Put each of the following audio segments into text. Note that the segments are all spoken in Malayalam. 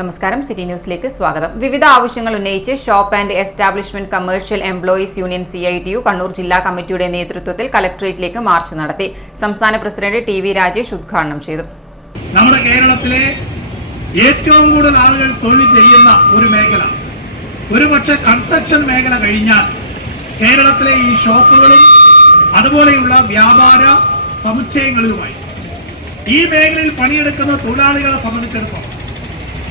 നമസ്കാരം, സിറ്റി ന്യൂസിലേക്ക് സ്വാഗതം. വിവിധ ആവശ്യങ്ങൾ ഉന്നയിച്ച് shop and establishment commercial employees union CITU Kannur ജില്ലാ കമ്മിറ്റിയുടെ നേതൃത്വത്തിൽ കലക്ടറേറ്റിലേക്ക് മാർച്ച് നടത്തി. സംസ്ഥാന പ്രസിഡന്റ് TV രാജേഷ് ഉദ്ഘാടനം ചെയ്തു. നമ്മുടെ കേരളത്തിലെ ഏറ്റവും കൂടുതൽ ആളുകൾ തൊഴിൽ ചെയ്യുന്ന ഒരു മേഖല, ഒരുപക്ഷെ കൺസ്ട്രക്ഷൻ മേഖല കഴിഞ്ഞാൽ കേരളത്തിലെ ഈ ഷോപ്പുകളും അതുപോലെയുള്ള വ്യാപാര സമുച്ചയങ്ങളിലുമായി ഈ മേഖലയിൽ പണിയെടുക്കുന്ന തൊഴിലാളികളെ സംബന്ധിച്ചിടത്തോളം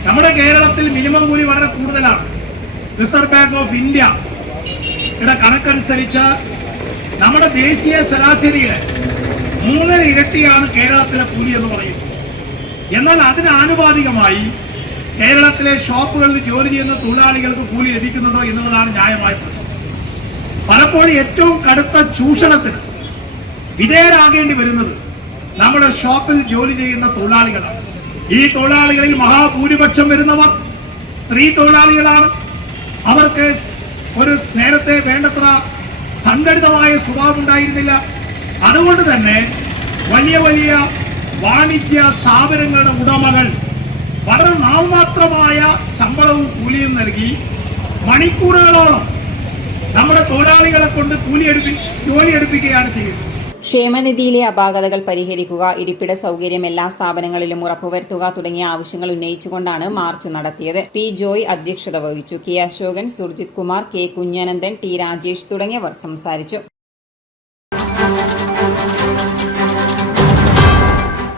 നമ്മുടെ കേരളത്തിൽ മിനിമം കൂലി വളരെ കൂടുതലാണ്. റിസർവ് ബാങ്ക് ഓഫ് ഇന്ത്യയുടെ കണക്കനുസരിച്ച് നമ്മുടെ ദേശീയ ശരാശരിയുടെ 3 ഇരട്ടിയാണ് കേരളത്തിലെ കൂലി എന്ന് പറയുന്നത്. എന്നാൽ അതിന് ആനുപാതികമായി കേരളത്തിലെ ഷോപ്പുകളിൽ ജോലി ചെയ്യുന്ന തൊഴിലാളികൾക്ക് കൂലി ലഭിക്കുന്നുണ്ടോ എന്നുള്ളതാണ് ന്യായമായ പ്രശ്നം. പലപ്പോഴും ഏറ്റവും കടുത്ത ചൂഷണത്തിന് വിധേയരാകേണ്ടി വരുന്നത് നമ്മുടെ ഷോപ്പിൽ ജോലി ചെയ്യുന്ന തൊഴിലാളികളാണ്. ഈ തൊഴിലാളികളിൽ മഹാഭൂരിപക്ഷം വരുന്നവർ സ്ത്രീ തൊഴിലാളികളാണ്. അവർക്ക് നേരത്തെ വേണ്ടത്ര സംഘടിതമായ സ്വഭാവം ഉണ്ടായിരുന്നില്ല. അതുകൊണ്ട് തന്നെ വലിയ വലിയ വാണിജ്യ സ്ഥാപനങ്ങളുടെ ഉടമകൾ വളരെ നാമമാത്രമായ ശമ്പളവും കൂലിയും നൽകി മണിക്കൂറുകളോളം നമ്മുടെ തൊഴിലാളികളെ കൊണ്ട് ജോലി എടുപ്പിക്കുകയാണ് ചെയ്യുന്നത്. ക്ഷേമനിധിയിലെ അപാകതകൾ പരിഹരിക്കുക, ഇരിപ്പിട സൗകര്യം എല്ലാ സ്ഥാപനങ്ങളിലും ഉറപ്പുവരുത്തുക തുടങ്ങിയ ആവശ്യങ്ങൾ ഉന്നയിച്ചുകൊണ്ടാണ് മാർച്ച് നടത്തിയത്. P. ജോയ് അധ്യക്ഷത വഹിച്ചു. K. Ashokan, Surjit Kumar, K. Kunhanandan, T. Rajesh തുടങ്ങിയവർ സംസാരിച്ചു.